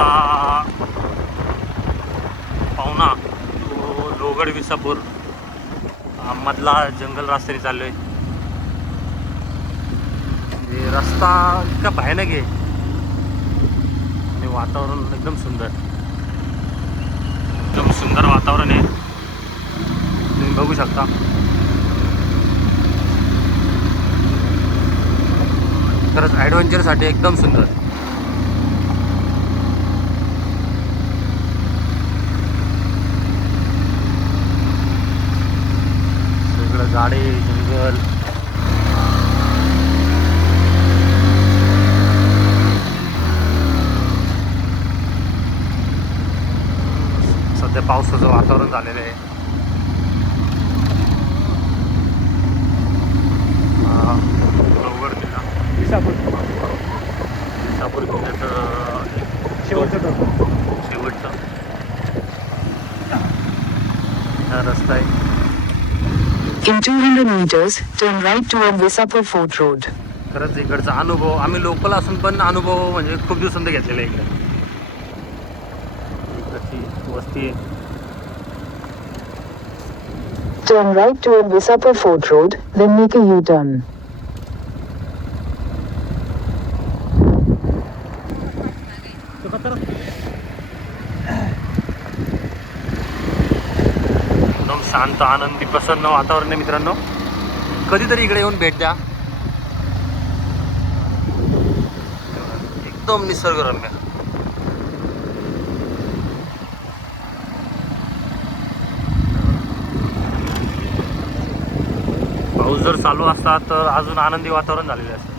रस्ता पाहू ना, तो लोहगड विसापूर मधला जंगल रस्त्याने चाललो आहे. म्हणजे रस्ता इतका भयानक आहे आणि वातावरण एकदम सुंदर, एकदम सुंदर वातावरण आहे. तुम्ही बघू शकता. खरंच ॲडव्हेंचरसाठी एकदम सुंदर. सगळं झाडे, जंगल. सध्या पावसाचं वातावरण झालेलं आहे. लोहगड किल्ला, विसापूर विसापूर किल्ल्याचं शेवटचं टोक. शेवटचं हा रस्ता आहे. In 200 meters, turn right toward Visapur Fort Road. खरंच इकडचा अनुभव, आम्ही लोकल असून पण अनुभव म्हणजे खूप दिवसांत घेतलेला आहे. इकडची वस्ती आहे. Turn right toward Visapur Fort Road, then make a U-turn. एकदम शांत, आनंदी, प्रसन्न वातावरण आहे मित्रांनो. कधीतरी इकडे येऊन भेट द्या. एकदम निसर्गरम्य. पाऊस जर चालू असता तर अजून आनंदी वातावरण झालेलं असतं.